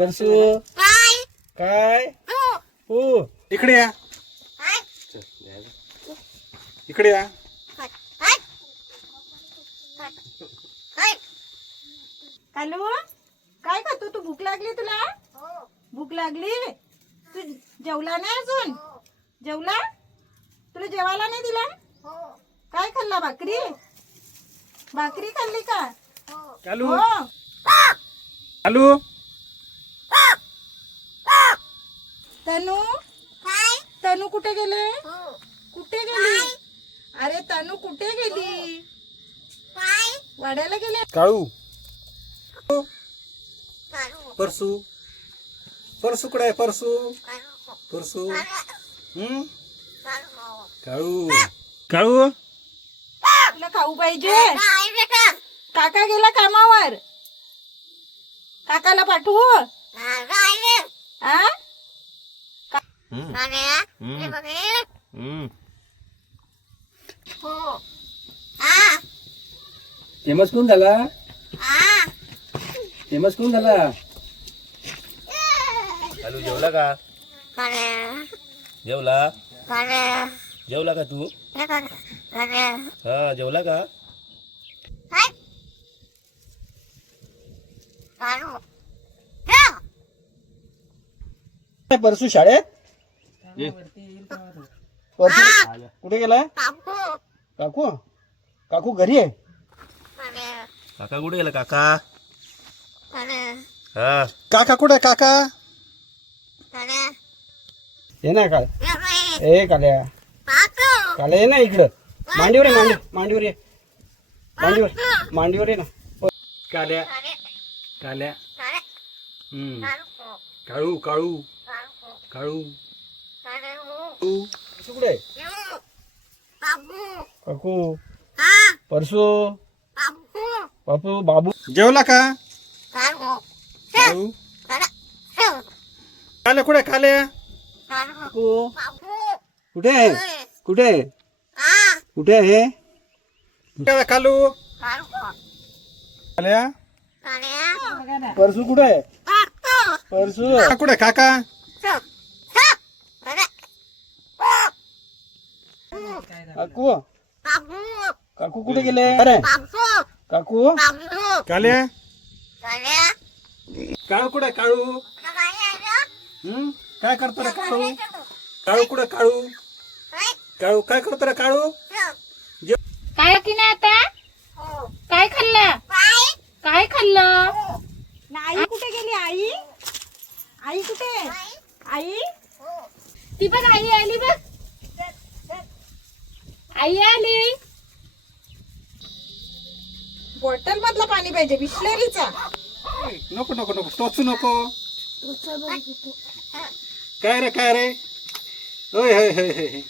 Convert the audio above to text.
परसू. काय? हो. इकडे या. इकडे या. हॅलो? काय खातो तू? भूक लागली तुला? भूक लागली? तू जेवला नाही अजून? जेवला? तुला जेवायला नाही दिला? काय खाल्ला भाकरी? भाकरी खाल्ली का? चालू. हो. चालू. तनू? तनू कुठे गेले? कुठे गेली? अरे तनू कुठे गेली? वाड्याला गेले? काळू. परसू. परसू कुठे आहे? परसू. परसू. हम्म? काळू. काळू? तुला खाऊ पाहिजे. काका गेला कामावर. काकाला पाठवू? फेमस कोण झाला? फेमस कोण झाला? हॅलो जेवला का? जेवला? जेवला का तू? हा जेवला का? परसू शाळेत? परसू कुठे गेलाय? काकू. काकू? घरी आहे? काका कुठे गेला काका? हा. काका कुठे काका? ये ना काळ ए काल्या. काल्या ये ना इकडं. मांडीवर ये मांडी मांडीवर ये. मांडीवर मांडीवर ये ना. काल्या. काल्या. हम्म. काळू काळू. काळू. परसू कुठे? आहे? काकू. परसू बापू बाबू. जेवला का? काळू. काल्या कुठे? काकू कुठे? आहे कुठे? आहे कुठे आहे? कुठे कालू? काल्या. परसू कुठे? आहे परसू कुठे? काका? काकू काकू कुठे गेले अरे काकू काल्या काळू कुठे काळू हम्म काय करतो रे काळू काळू कुठे काळू काळू काय करतो रे काळू काय की नाही आता काय खाल्लं काय खाल्लं आई कुठे गेली आई आई कुठे आई ती बघ आई आली बघ आई आली. बॉटल मधलं पाणी पाहिजे बिस्लरीचा. नको नको नको टोचू नको. काय रे काय रे? होय होय होय होय.